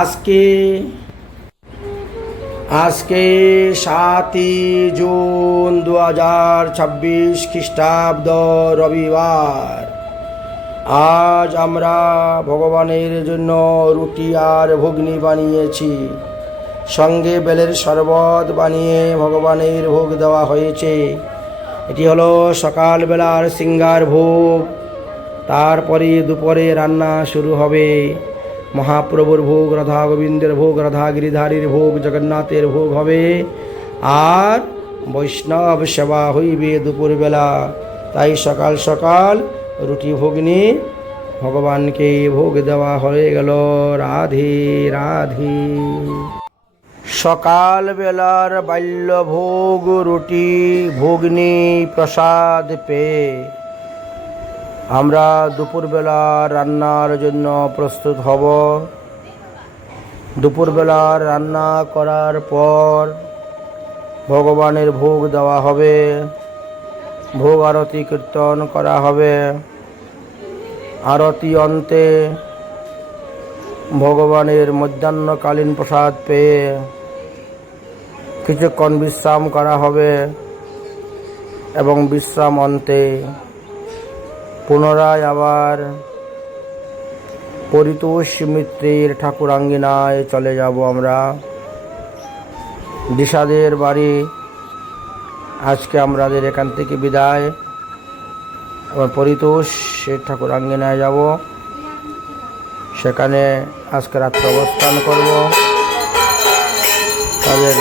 আজকে আজকে 7 জুন 2026 খ্রিস্টাব্দ রবিবার। আজ আমরা ভগবানের জন্য রুটি আর ঘুগনি বানিয়েছি, সঙ্গে বেলের শরবত বানিয়ে ভগবানের ভোগ দেওয়া হয়েছে। এটি হলো সকালবেলার সিঙ্গার ভোগ। তারপরে দুপুরে রান্না শুরু হবে। মহাপ্রভুর ভোগ, রাধা গোবিন্দের ভোগ, রাধা গিরিধারীর ভোগ, জগন্নাথের ভোগ হবে, আর বৈষ্ণব সেবা হইবে দুপুরবেলা। তাই সকাল সকাল রুটি ঘুগনি ভগবানকে ভোগ দেওয়া হয়ে গেল। রাধে রাধে। সকালবেলার বাল্যভোগ রুটি ঘুগনি প্রসাদ পেয়ে আমরা দুপুরবেলা রান্নার জন্য প্রস্তুত হব। দুপুরবেলা রান্না করার পর ভগবানের ভোগ দেওয়া হবে, ভোগ আরতি কীর্তন করা হবে। আরতি অন্তে ভগবানের মধ্যাহ্নকালীন প্রসাদ পেয়ে কিছুক্ষণ বিশ্রাম করা হবে এবং বিশ্রাম অন্তে পুনরায় আবার পরিতোষ মিত্রের ঠাকুরাঙ্গিনায় চলে যাব আমরা, দিশাদের বাড়ি। আজকে আমাদের এখান থেকে বিদায়, আবার পরিতোষের ঠাকুরাঙ্গিনায় যাব, সেখানে আজকে রাত্রে অবস্থান করব। তাদের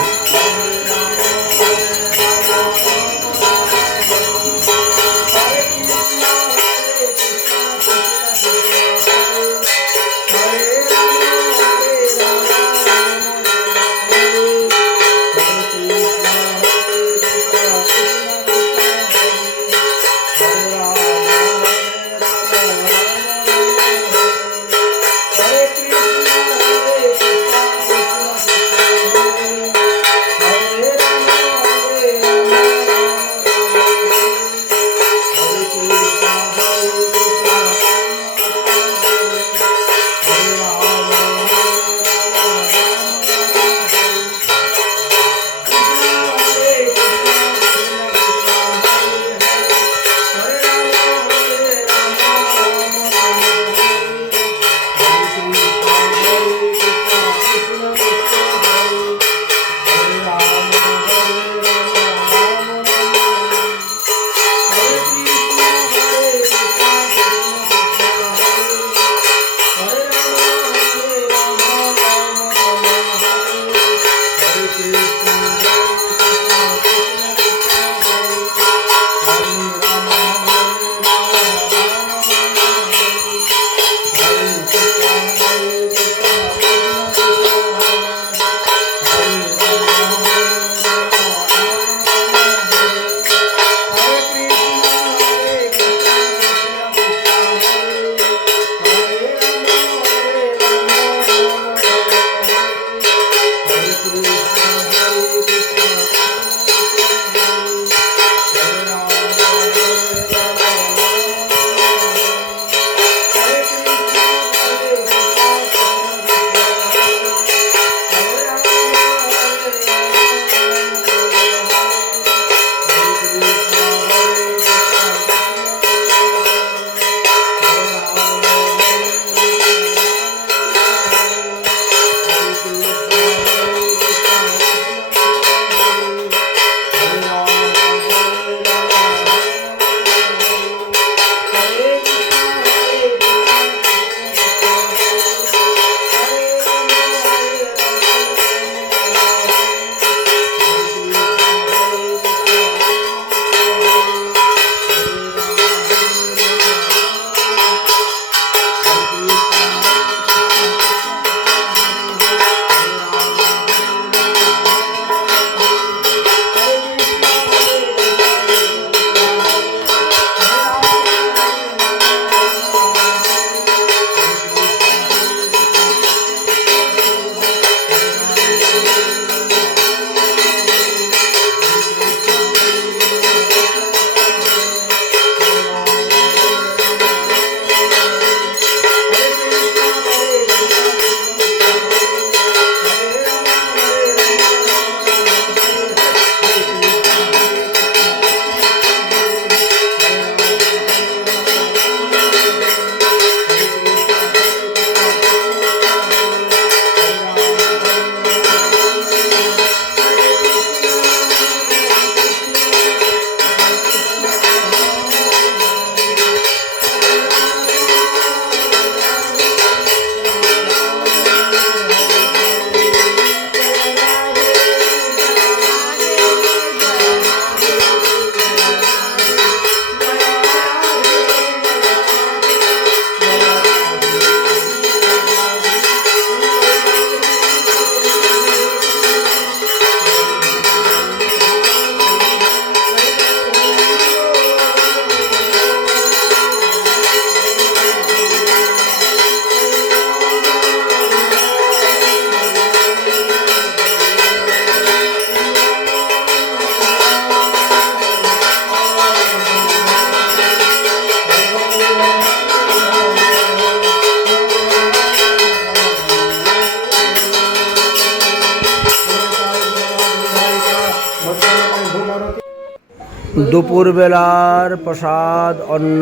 দুপুরবেলার প্রসাদ অন্ন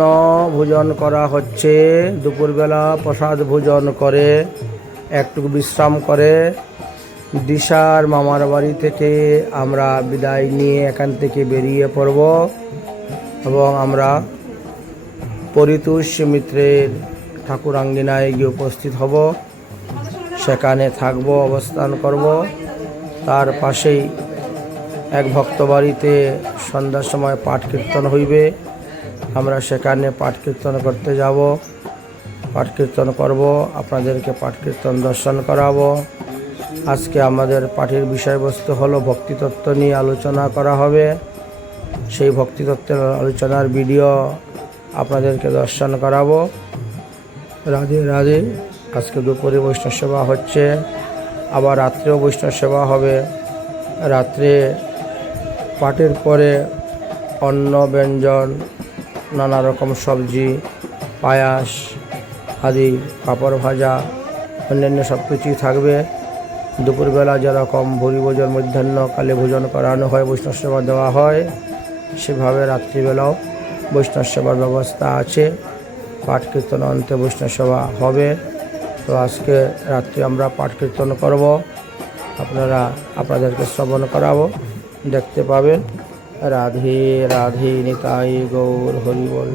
ভোজন করা হচ্ছে। দুপুরবেলা প্রসাদ ভোজন করে একটু বিশ্রাম করে দিশার মামার বাড়ি থেকে আমরা বিদায় নিয়ে এখান থেকে বেরিয়ে পড়ব এবং আমরা পরিতোষ মিত্রের ঠাকুরাঙ্গিনায় গিয়ে উপস্থিত হব। সেখানে থাকব, অবস্থান করব। তার পাশেই এক ভক্ত বাড়িতে সন্ধ্যার সময় পাঠ কীর্তন হইবে। আমরা সেখানে পাঠ কীর্তন করতে যাব, পাঠ কীর্তন করব, আপনাদেরকে পাঠ কীর্তন দর্শন করাবো। আজকে আমাদের পাঠের বিষয়বস্তু হলো ভক্তিতত্ত্ব নিয়ে আলোচনা করা হবে। সেই ভক্তিতত্ত্বের আলোচনার ভিডিও আপনাদেরকে দর্শন করাবো। রাধে রাধে। আজকে দুপুরে বৈষ্ণব সেবা হচ্ছে, আবার রাত্রেও বৈষ্ণব সেবা হবে। রাত্রে পাঠের পরে অন্ন ব্যঞ্জন, নানা রকম সবজি, পায়াস আদি, পাঁপড় ভাজা, অন্যান্য সব কিছুই থাকবে। দুপুরবেলা যেরকম ভুরি ভোজন, মধ্যাহ্নকালে ভোজন করানো হয়, বৈষ্ণব সেবা দেওয়া হয়, সেভাবে রাত্রিবেলাও বৈষ্ণব সেবার ব্যবস্থা আছে। পাঠ কীর্তন অন্তে বৈষ্ণব সেবা হবে। তো আজকে রাত্রে আমরা পাঠ কীর্তন করব, আপনাদেরকে শ্রবণ করাবো, দেখতে পাবেন। রাধে রাধে, নিতাই গৌর হরি বল।